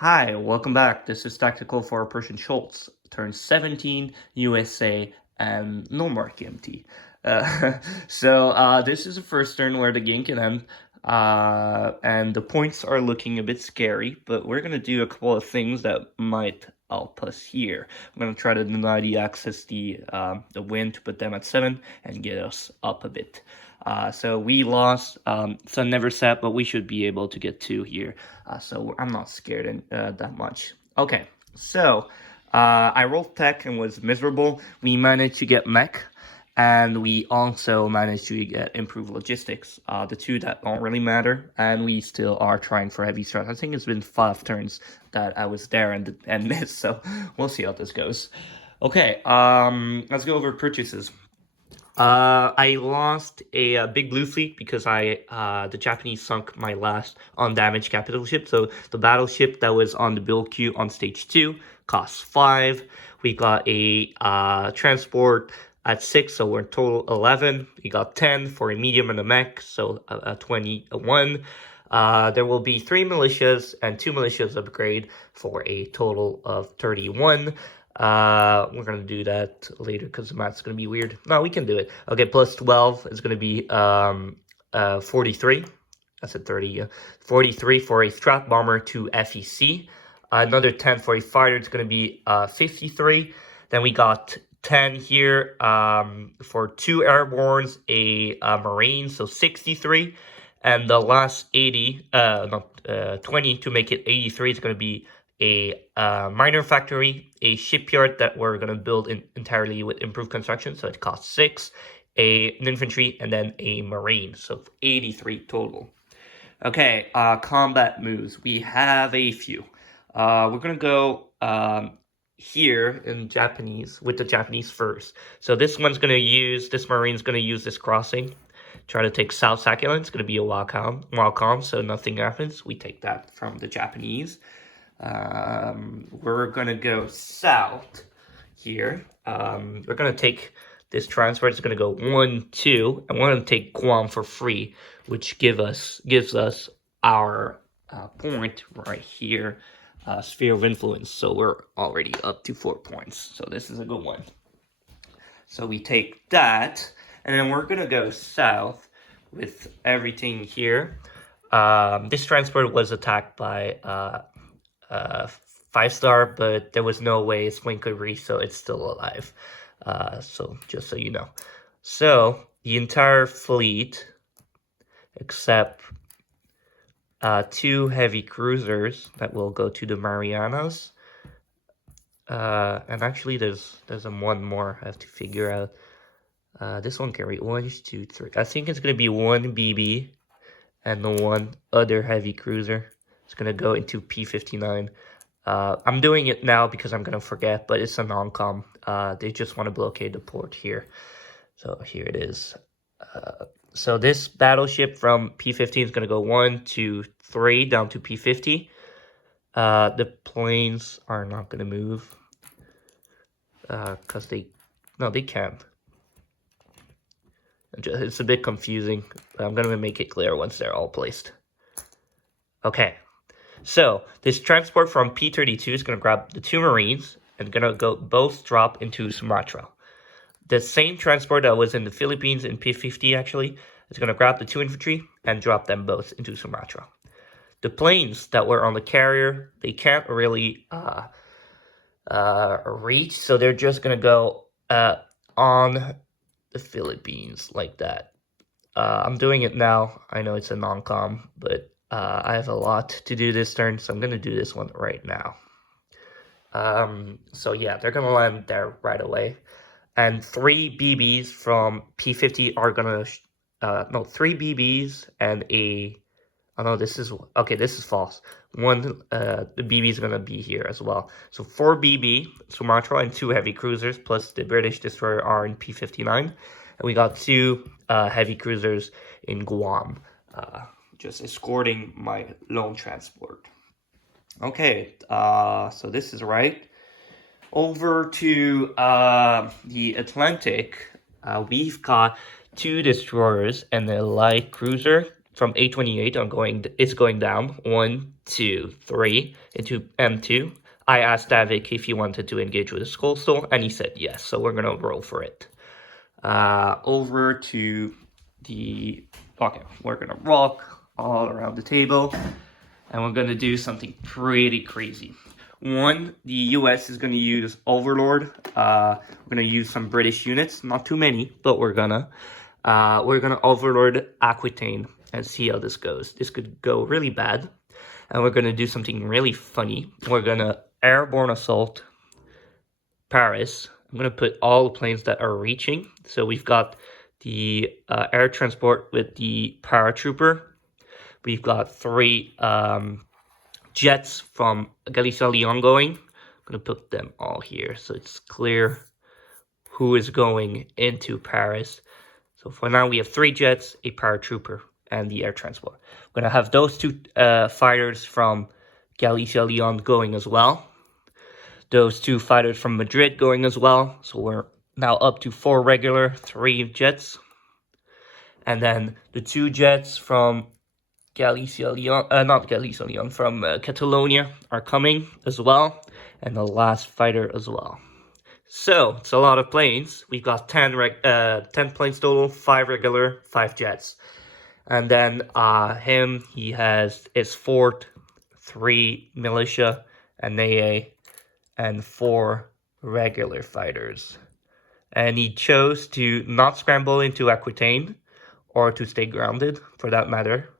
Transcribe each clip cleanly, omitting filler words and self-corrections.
Hi, welcome back. This is Tactical for Persian Schultz. Turn 17, USA, and no more KMT. Uh, this is the first turn where the game can end. And the points are looking a bit scary, but we're gonna do a couple of things that might help us here. I'm gonna try to deny the access the win to put them at 7 and get us up a bit. So we lost. Sun never set, but we should be able to get 2 here. So I'm not scared that much. Okay, so I rolled tech and was miserable. We managed to get mech, and we also managed to get improved logistics. The two that don't really matter, and we still are trying for heavy strat. I think it's been 5 turns that I was there and missed, so we'll see how this goes. Okay, let's go over purchases. I lost a big blue fleet because the Japanese sunk my last undamaged capital ship. So the battleship that was on the build queue on stage 2 costs 5. We got a transport at 6, so we're total 11. We got 10 for a medium and a mech, so 21. There will be 3 militias and 2 militias upgrade for a total of 31. We're gonna do that later because the math's gonna be weird. No, we can do it. Okay, plus 12 is gonna be 43. That's a 30. 43 for a strat bomber to FEC. Another 10 for a fighter. It's gonna be 53. Then we got 10 here for 2 airbornes, a marine, so 63. And the last 80, 20 to make it 83 is gonna be a minor factory, a shipyard that we're going to build entirely with improved construction, so it costs 6, an infantry, and then a marine, so 83 total. Okay, combat moves. We have a few. We're going to go here in Japanese, with the Japanese first. So this marine's going to use this crossing. Try to take South Sakhalin. It's going to be a wild calm, so nothing happens. We take that from the Japanese. We're gonna go south here. We're gonna take this transfer. It's gonna go 1, 2, and we're gonna take Guam for free, which gives us our point right here, sphere of influence. So we're already up to 4 points. So this is a good one. So we take that, and then we're gonna go south with everything here. This transport was attacked by 5-star, but there was no way Swing could reach, so it's still alive. So just so you know. So the entire fleet, except 2 heavy cruisers that will go to the Marianas. And actually there's one more I have to figure out. This one carry 1, 2, 3. I think it's gonna be 1 BB and the 1 other heavy cruiser. It's gonna go into P59. I'm doing it now because I'm gonna forget, but it's a non-com. They just want to blockade the port here. So here it is. So this battleship from P15 is gonna go 1, 2, 3 down to P50. The planes are not gonna move because they can't. It's a bit confusing, but I'm gonna make it clear once they're all placed. Okay. So this transport from P32 is going to grab the 2 Marines and going to go both drop into Sumatra. The same transport that was in the Philippines in P50 actually is going to grab the 2 infantry and drop them both into Sumatra. The planes that were on the carrier, they can't really reach, so they're just going to go on the Philippines like that. I'm doing it now. I know it's a non-com, but I have a lot to do this turn, so I'm going to do this one right now. So yeah, they're going to land there right away. And 3 BBs from P50 are going to... 3 BBs and a... Oh no, this is... Okay, this is false. The BB is going to be here as well. So 4 BB, Sumatra, and 2 heavy cruisers, plus the British destroyer are in P59. And we got 2 heavy cruisers in Guam. Just escorting my lone transport. Okay, so this is right. Over to the Atlantic, we've got 2 destroyers and a light cruiser from A28 it's going down 1, 2, 3 into M2. I asked Davvyk if he wanted to engage with his coastal, and he said yes. So we're gonna roll for it. Over to the okay. We're gonna rock all around the table, and we're gonna do something pretty crazy. One, the US is going to use Overlord. We're going to use some British units, not too many, but we're gonna Overlord Aquitaine and see how this goes. This could go really bad, and we're gonna do something really funny. We're gonna Airborne Assault Paris. I'm gonna put all the planes that are reaching. So we've got the air transport with the paratrooper. We've got 3 jets from Galicia Lyon going. I'm gonna put them all here so it's clear who is going into Paris. So for now we have 3 jets, a paratrooper, and the air transport. We're gonna have those 2 fighters from Galicia Lyon going as well. Those 2 fighters from Madrid going as well. So we're now up to 4 regular, 3 jets. And then the 2 jets from Galicia Lyon, not Galicia Lyon, from Catalonia are coming as well, and the last fighter as well. So it's a lot of planes. We've got 10 planes total, 5 regular, 5 jets, and then he has his fort, 3 militia, an AA, and 4 regular fighters, and he chose to not scramble into Aquitaine or to stay grounded, for that matter.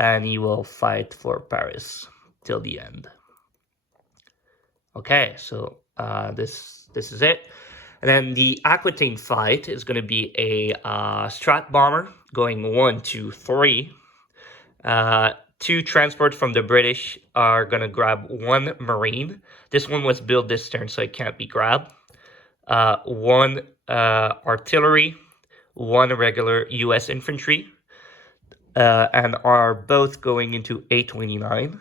And he will fight for Paris till the end. Okay, so this is it. And then the Aquitaine fight is going to be a strat bomber going 1, 2, 3. 2 transport from the British are going to grab 1 Marine. This one was built this turn, so it can't be grabbed. 1 artillery, 1 regular US infantry. And are both going into A29.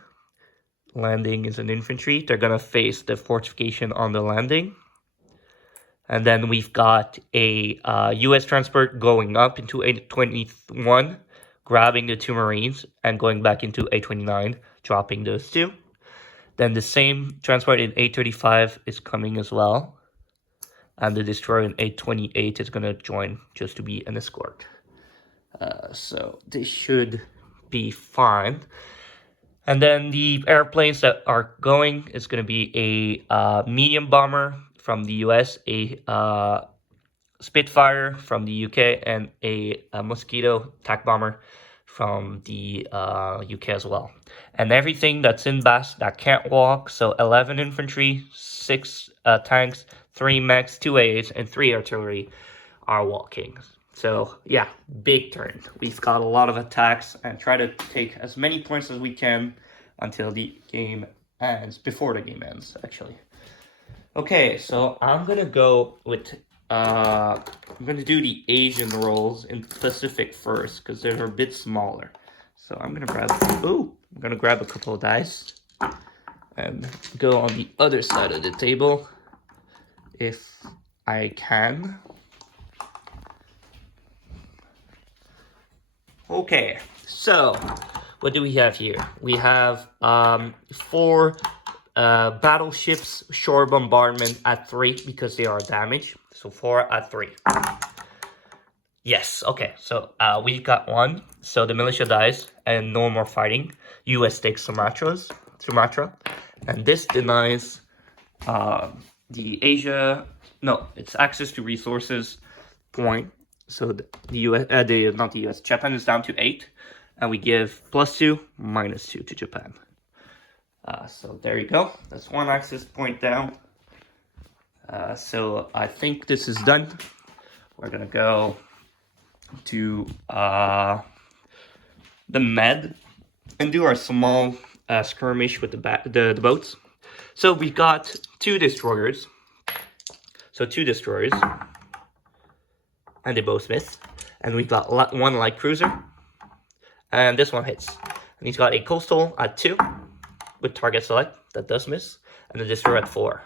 Landing is an infantry. They're going to face the fortification on the landing. And then we've got a US transport going up into A21, grabbing the 2 Marines, and going back into A29, dropping those 2. Then the same transport in A35 is coming as well. And the destroyer in A28 is going to join just to be an escort. So this should be fine. And then the airplanes that are going is going to be a medium bomber from the US, a Spitfire from the UK, and a Mosquito attack bomber from the UK as well. And everything that's in BAS that can't walk, so 11 infantry, 6 tanks, 3 mechs, 2 AAs, and 3 artillery are walking. So yeah, big turn. We've got a lot of attacks and try to take as many points as we can until the game ends, before the game ends, actually. Okay, so I'm gonna go with, I'm gonna do the Asian rolls in Pacific first, because they're a bit smaller. So I'm gonna grab a couple of dice and go on the other side of the table, if I can. Okay, so what do we have here? We have 4 battleships shore bombardment at 3 because they are damaged. So 4 at 3. Yes, okay, so we've got 1. So the militia dies and no more fighting. US takes Sumatra. And this denies the it's access to resources point. So the US, not the US, Japan is down to 8, and we give +2, -2 to Japan. So there you go. That's 1 access point down. So I think this is done. We're gonna go to the Med and do our small skirmish with the boats. So we got 2 destroyers. So 2 destroyers. And they both miss. And we've got 1 light cruiser. And this one hits. And he's got a coastal at 2 with target select. That does miss. And the destroyer at 4.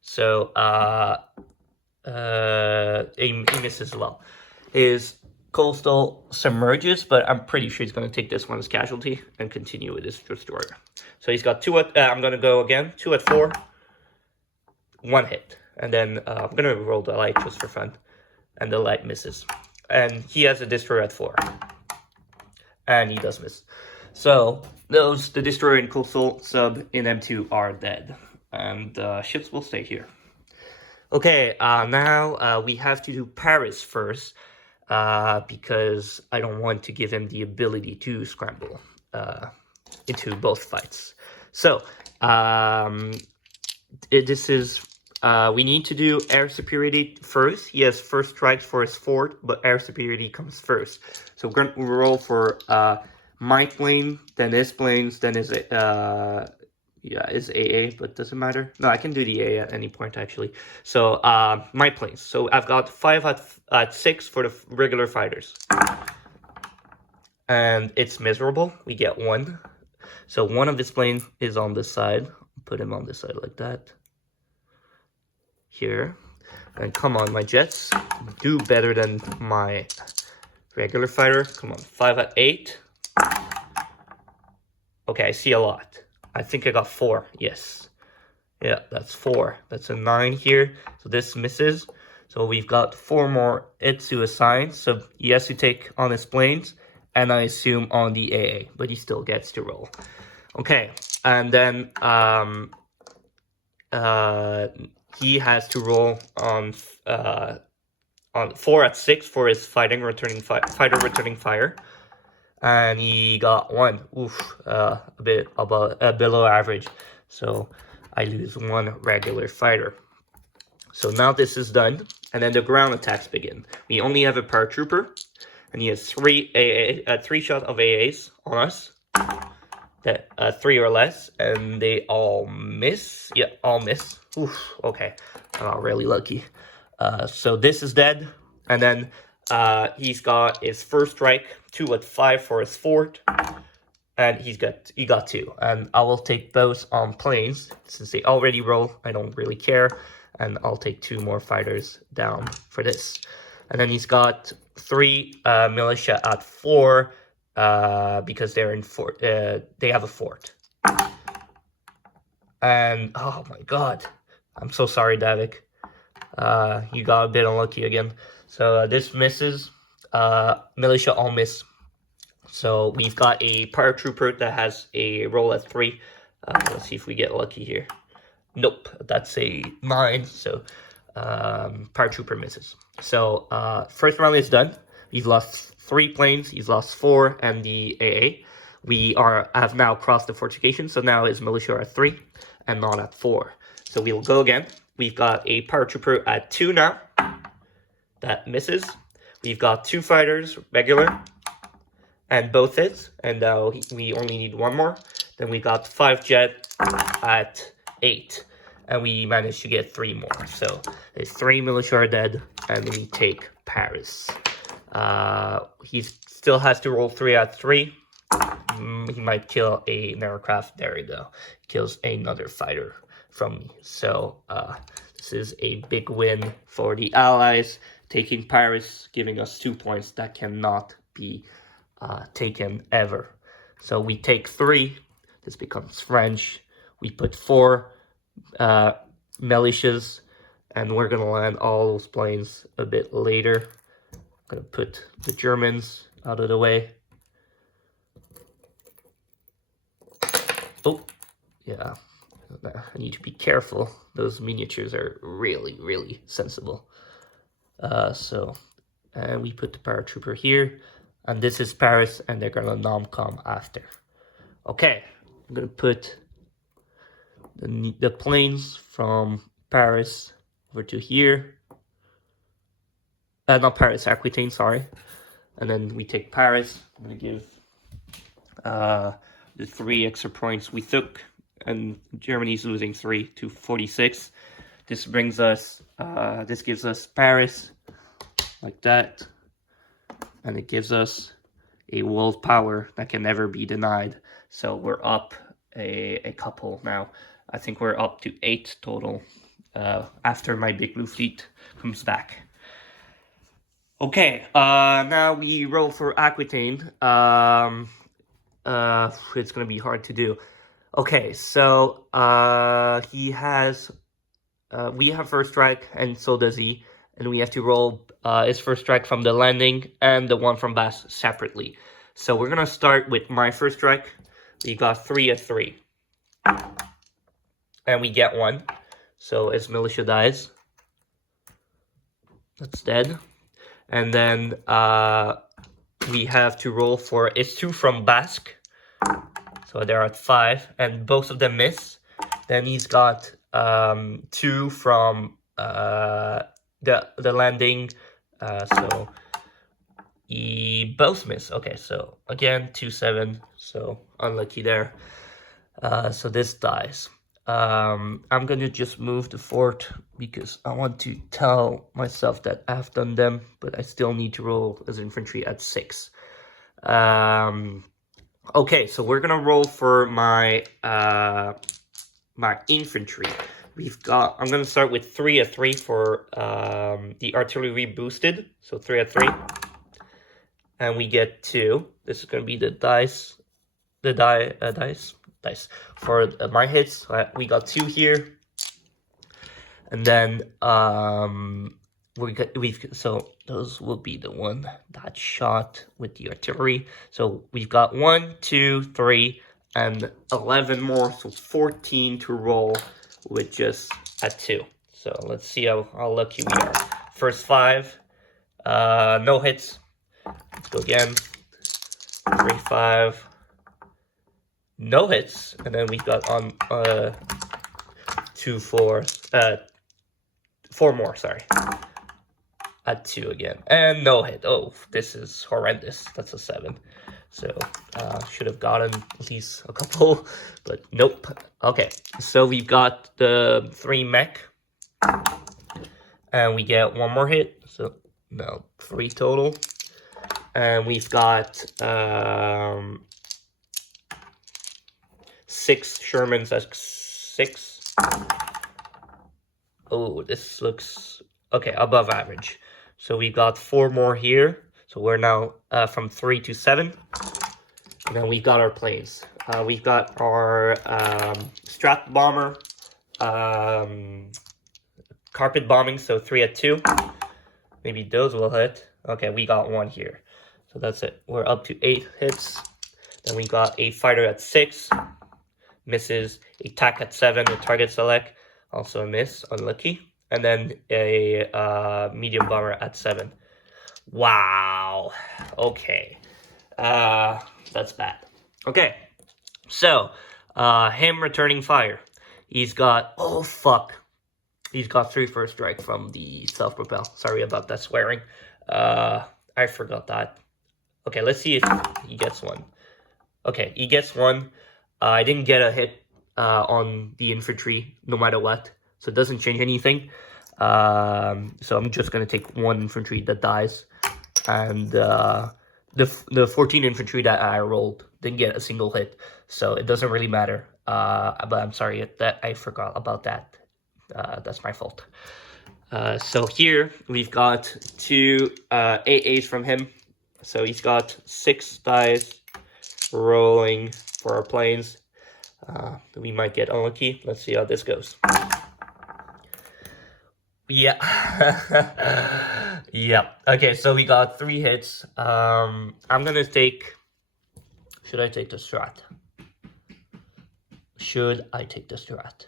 So he misses as well. His Coastal submerges, but I'm pretty sure he's going to take this one as casualty and continue with his destroyer. So he's got 2 at, I'm going to go again, 2 at 4, 1 hit. And then I'm going to roll the light just for fun. And the light misses. And he has a destroyer at 4. And he does miss. So the destroyer and coastal sub in M2 are dead. And ships will stay here. Okay, now we have to do Paris first. Because I don't want to give him the ability to scramble into both fights. So, this is, we need to do air superiority first. He has first strikes for his fort, but air superiority comes first. So we're going to roll for my plane, then his planes, then his is AA, but doesn't matter. No, I can do the A at any point, actually. So, my planes. So, I've got 5 at 6 for the regular fighters. And it's miserable. We get 1. So, one of his planes is on this side. Put him on this side like that. Here. And come on, my jets. Do better than my regular fighter. Come on, 5 at 8. Okay, I see a lot. I think I got 4. Yes. Yeah, that's 4. That's a 9 here. So this misses. So we've got 4 more Itsu assigned. So he has to take on his planes. And I assume on the AA. But he still gets to roll. Okay. And then he has to roll on 4 at 6 for his fighter returning fire. And he got 1. Oof, a bit above, below average. So I lose 1 regular fighter. So now this is done. And then the ground attacks begin. We only have a paratrooper. And he has 3 shot of AAs on us. That 3 or less. And they all miss. Yeah, all miss. Oof, okay. I got really lucky. So this is dead. And then he's got his first strike, 2 at 5 for his fort, and he got 2. And I will take those on planes since they already roll. I don't really care, and I'll take 2 more fighters down for this. And then he's got 3 militia at 4 because they're in fort. They have a fort. And oh my god, I'm so sorry, Davvyk. You got a bit unlucky again. So this misses. Militia all miss. So we've got a paratrooper that has a roll at 3. Let's see if we get lucky here. Nope, that's a 9. So paratrooper misses. So first round is done. We've lost 3 planes. He's lost 4 and the AA. We have now crossed the fortification. So now his militia are at 3 and not at 4. So we'll go again. We've got a paratrooper at 2 now. That misses. We've got 2 fighters, regular, and both hits. And now we only need 1 more. Then we got 5 jet at 8. And we managed to get 3 more. So there's 3 militia are dead. And we take Paris. He still has to roll 3 at 3. He might kill an aircraft. There we go. Kills another fighter from me. So this is a big win for the Allies. Taking Paris, giving us 2 points that cannot be taken ever. So we take 3. This becomes French. We put 4 militias, and we're gonna land all those planes a bit later. I'm gonna put the Germans out of the way. Oh, yeah. I need to be careful. Those miniatures are really, really sensible. And we put the paratrooper here. And this is Paris, and they're gonna nom-com after. Okay, I'm gonna put the planes from Paris over to here. Not Paris, Aquitaine, sorry. And then we take Paris. I'm gonna give the 3 extra points we took, and Germany's losing 3 to 46. This brings us, this gives us Paris, like that, and it gives us a world power that can never be denied. So we're up a couple now. I think we're up to 8 total after my Big Blue Fleet comes back. Okay, now we roll for Aquitaine. It's gonna be hard to do. Okay, so he has we have first strike, and so does he, and we have to roll his first strike from the landing and the one from Bass separately. So we're gonna start with my first strike. We got 3 at 3, and we get 1. So his militia dies. That's dead. And then we have to roll for his 2 from Basque. So they're at 5, and both of them miss. Then he's got 2 from the landing, so he both miss. Okay, so again 2-7, so unlucky there. So this dies. I'm gonna just move the fort because I want to tell myself that I've done them, but I still need to roll as infantry at 6. Okay, so we're gonna roll for my my infantry. I'm gonna start with 3 at 3 for the artillery boosted. So 3 at 3, and we get 2. This is gonna be the dice, dice for my hits. We got 2 here, and then so those will be the one that shot with the artillery. So we've got 1, 2, 3, and 11 more, so 14 to roll with just at 2. So let's see how lucky we are. First 5, no hits. Let's go again. 3, 5, no hits, and then we've got on 2, 4, 4 more. Sorry. At 2 again, and no hit. Oh, this is horrendous. That's a 7. So should have gotten at least a couple, but nope. Okay, so we've got the 3 mech, and we get 1 more hit. So no, 3 total, and we've got 6 Shermans at 6. Oh, this looks okay, above average. So we got 4 more here. So we're now from 3 to 7. And then we've got our planes. We've got our strat bomber, carpet bombing, so 3 at 2. Maybe those will hit. Okay, we got 1 here. So that's it. We're up to 8 hits. Then we got a fighter at 6. Misses. A tac at 7 with target select. Also a miss. Unlucky. And then a medium bomber at 7. Wow. Okay. That's bad. Okay. So, him returning fire. He's got, oh fuck. He's got 3 first strike from the self-propel. Sorry about that swearing. I forgot that. Okay, let's see if he gets 1. Okay, he gets 1. I didn't get a hit on the infantry, no matter what. So it doesn't change anything. So I'm just going to take 1 infantry that dies. And the 14 infantry that I rolled didn't get a single hit. So it doesn't really matter. But I'm sorry that I forgot about that. That's my fault. So here we've got 2 AAs from him. So he's got 6 dice rolling for our planes. We might get unlucky. Let's see how this goes. Yeah. Yeah. Okay, so we got 3 hits. I'm gonna take... Should I take the strat? Should I take the strat?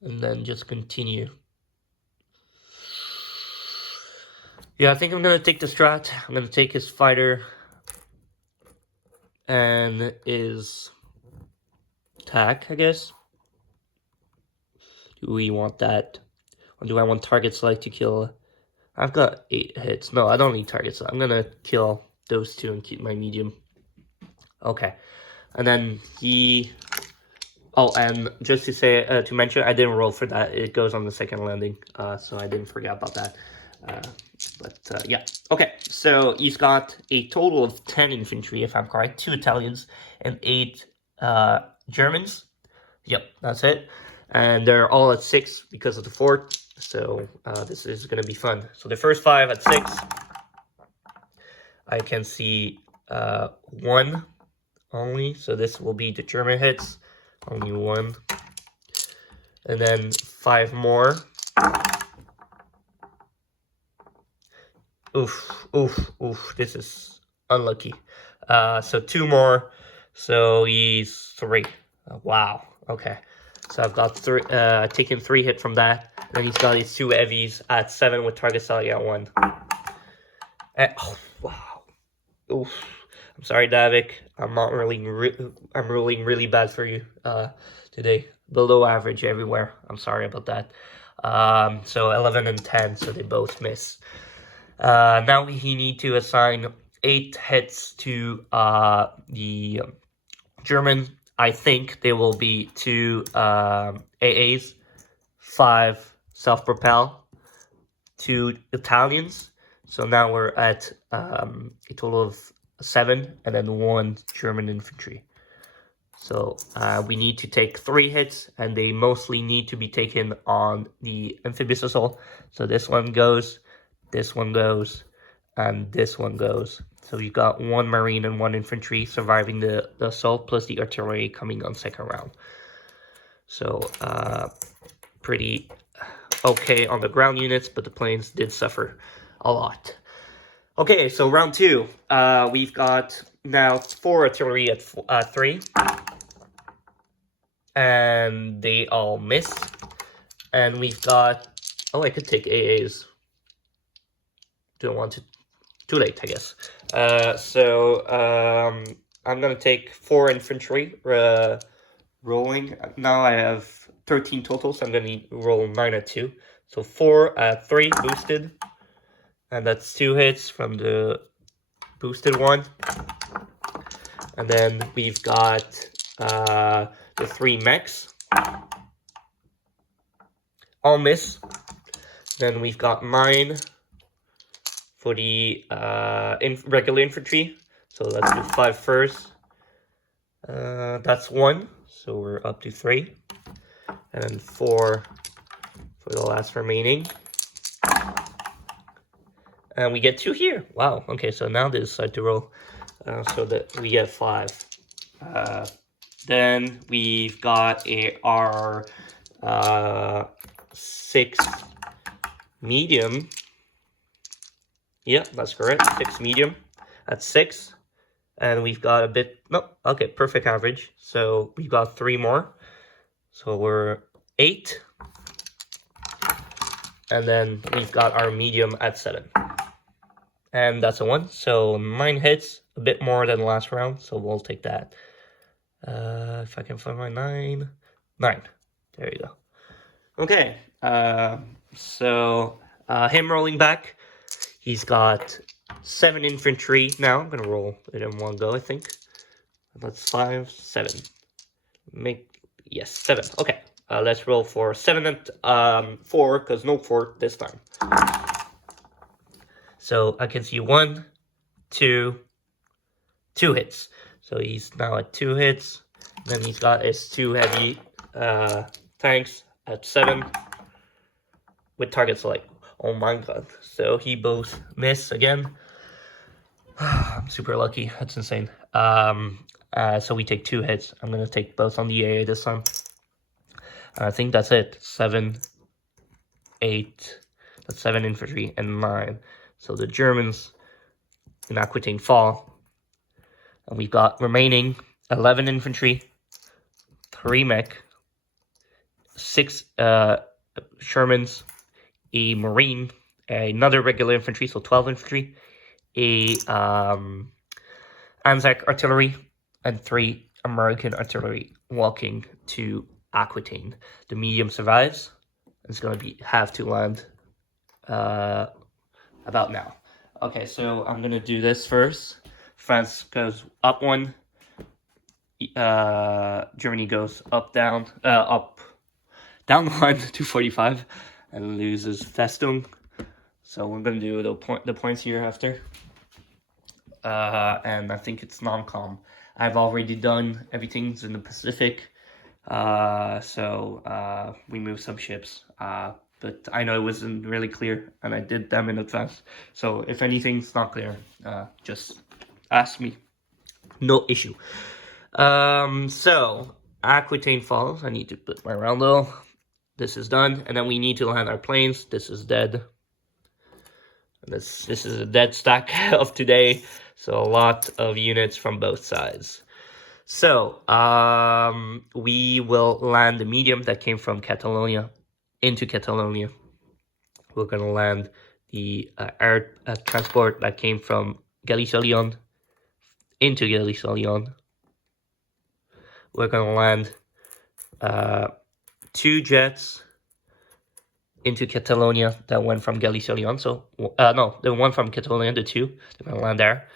And then just continue. Yeah, I think I'm gonna take the strat. I'm gonna take his fighter and his attack, I guess. Do we want that? Or do I want target select to kill? I've got 8 hits. No, I don't need target select. I'm gonna kill those 2 and keep my medium. Okay. And then he... Oh, and just to say, to mention, I didn't roll for that. It goes on the second landing, so I didn't forget about that. But yeah. Okay, so he's got a total of 10 infantry, if I'm correct. 2 Italians and 8 Germans. Yep, that's it. And they're all at 6 because of the fort. So this is going to be fun. So the first 5 at 6. I can see 1 only, so this will be the German hits, only 1. And then 5 more. Oof, oof, oof, this is unlucky. So 2 more, so he's 3. Wow, okay. So I've got 3, taken 3 hit from that. Then he's got these 2 heavies at 7 with target selling at 1. And, oh, wow. Oof. I'm sorry, Davvyk. I'm rolling really bad for you today. Below average everywhere. I'm sorry about that. So 11 and 10, so they both miss. Now he need to assign 8 hits to the German. I think they will be 2 AAs, 5 self-propel, 2 Italians. So now we're at a total of 7, and then 1 German infantry. So we need to take 3 hits, and they mostly need to be taken on the amphibious assault. So this one goes, and this one goes. So you've got 1 marine and 1 infantry surviving the assault, plus the artillery coming on second round. So pretty okay on the ground units, but the planes did suffer a lot. Okay, so round 2. We've got now 4 artillery at 3. And they all miss. And we've got... Oh, I could take AAs. Don't want to... Too late, I guess. I'm going to take 4 infantry rolling. Now I have 13 total, so I'm going to roll 9 at 2. So 4 at 3 boosted. And that's 2 hits from the boosted one. And then we've got the 3 mechs. All miss. Then we've got 9 for the regular infantry. So let's do 5 first. That's 1. So we're up to 3. And then 4 for the last remaining. And we get 2 here. Wow. Okay, so now they decide to roll so that we get 5. Then we've got our 6 medium. Yeah, that's correct. 6 medium. That's 6. And we've got a bit... No, okay, perfect average. So we've got 3 more. So we're 8. And then we've got our medium at 7. And that's a 1. So 9 hits, a bit more than last round. So we'll take that. If I can find my 9. 9. There you go. Okay. So him rolling back. He's got 7 infantry now. I'm going to roll it in one go, I think. That's 5, 7. Yes, 7. Okay. Let's roll for 7 and 4, because no 4 this time. So I can see 1, 2 hits. So he's now at 2 hits. Then he's got his 2 heavy tanks at 7 with target select. Oh my god. So he both miss again. I'm super lucky. That's insane. So we take 2 hits. I'm going to take both on the AA this time. I think that's it. 7, 8. That's 7 infantry and 9. So the Germans in Aquitaine fall. And we've got remaining 11 infantry, 3 mech, 6 Shermans, a Marine, another regular infantry, so 12 infantry, a Anzac artillery, and 3 American artillery walking to Aquitaine. The medium survives. It's going to have to land about now. Okay, so I'm going to do this first. France goes up 1. Germany goes up, down, down 1, 245, and loses Festung. So we're going to do the points here after. And I think it's non-com. I've already done everything's in the Pacific. So we move some ships. but I know it wasn't really clear, and I did them in advance. So if anything's not clear, just ask me. No issue. So Aquitaine Falls. I need to put my roundel. This is done, and then we need to land our planes. This is dead. This is a dead stack of today, so a lot of units from both sides. So we will land the medium that came from Catalonia into Catalonia. We're gonna land the air transport that came from Galicia-Leon into Galicia-Leon. We're gonna land 2 jets into Catalonia that went from Galicia-Leon. So, no, the one from Catalonia, the 2, they're gonna land there.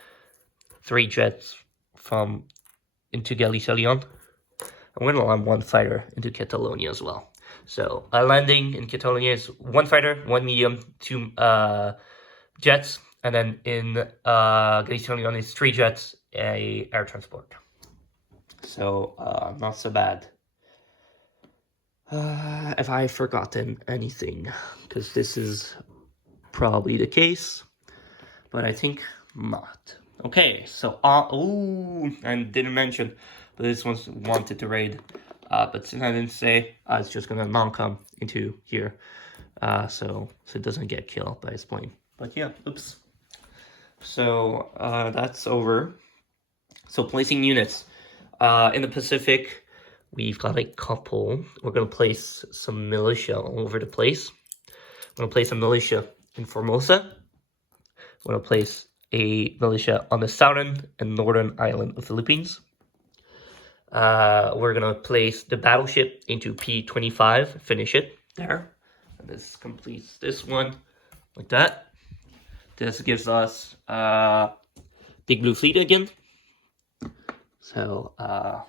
3 jets from into Galicia-Leon. I'm gonna land 1 fighter into Catalonia as well. So, landing in Catalonia is 1 fighter, 1 medium, 2 jets, and then in Galicia-Leon is 3 jets, a air transport. So, not so bad. Have I forgotten anything? Because this is probably the case, but I think not. Okay, so, and didn't mention, but this one wanted to raid, but since I didn't say, it's just gonna non-come into here, so it doesn't get killed by his plane. But yeah, oops. So, that's over. So, placing units. In the Pacific, we've got a couple. We're going to place some militia all over the place. We're going to place a militia in Formosa. We're going to place a militia on the southern and northern island of Philippines. We're going to place the battleship into P25, finish it there. And this completes this one like that. This gives us Big Blue Fleet again. So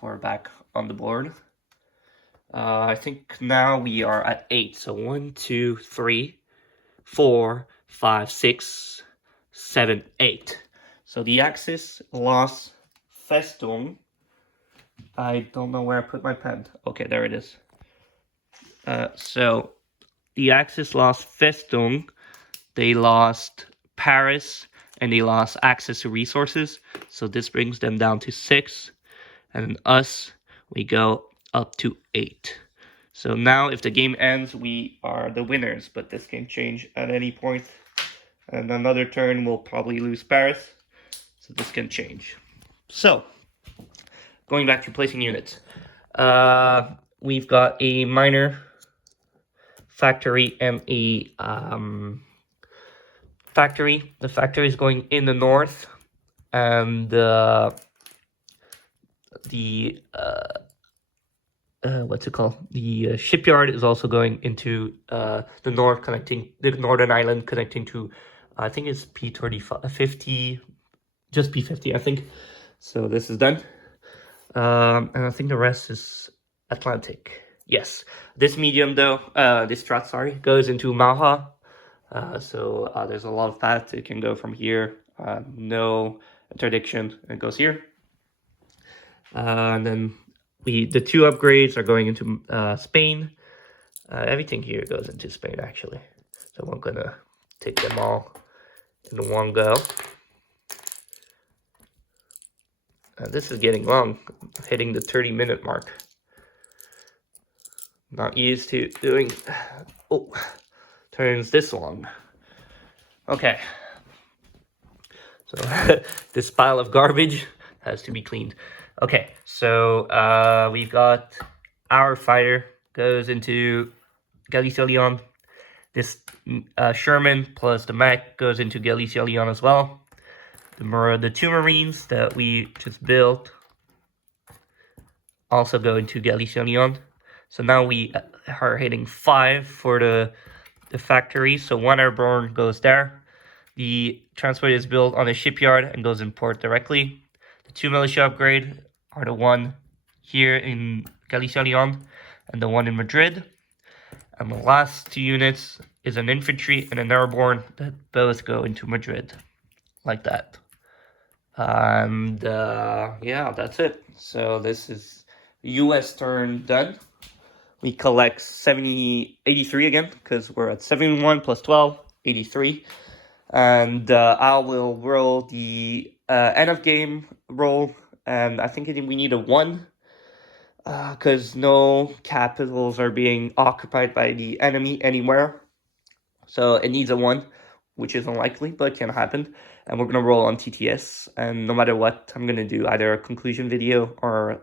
we're back on the board. I think now we are at 8. So 1, 2, 3, 4, 5, 6, 7, 8. So the Axis lost Festung. I don't know where I put my pen. Okay, there it is. So the Axis lost Festung. They lost Paris. And they lost access to resources. So this brings them down to 6. And us, we go up to 8. So now if the game ends, we are the winners. But this can change at any point. And another turn, we'll probably lose Paris. So this can change. So, going back to placing units. We've got a minor factory and a factory. The factory is going in the north, and what's it called? The shipyard is also going into the north, connecting the northern island, connecting to I think it's P35, 50, just P50, I think. So this is done, and I think the rest is Atlantic. Yes, this medium though, this strat, sorry, goes into Maha. So there's a lot of paths. It can go from here, no interdiction, and it goes here. And then the 2 upgrades are going into Spain. Everything here goes into Spain, actually. So I'm gonna take them all in one go. This is getting long, hitting the 30-minute mark. Not used to doing turns this long. Okay. So this pile of garbage has to be cleaned. Okay, so we've got our fighter goes into Galicia-Leon. This Sherman plus the mech goes into Galicia-Leon as well. The 2 Marines that we just built also go into Galicia-Leon. So now we are hitting 5 for the factory. So 1 airborne goes there. The transport is built on a shipyard and goes in port directly. The 2 militia upgrade are the 1 here in Galicia-Leon and the 1 in Madrid. And the last 2 units is an infantry and an airborne that both go into Madrid. Like that. And yeah, that's it. So this is US turn done. we collect 83 again, because we're at 71 plus 12, 83. And I will roll the end of game roll, and I think we need a 1, because no capitals are being occupied by the enemy anywhere. So it needs a 1, which is unlikely, but can happen. And we're going to roll on TTS, and no matter what, I'm going to do either a conclusion video or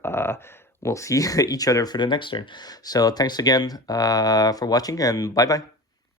we'll see each other for the next turn. So thanks again for watching, and bye-bye.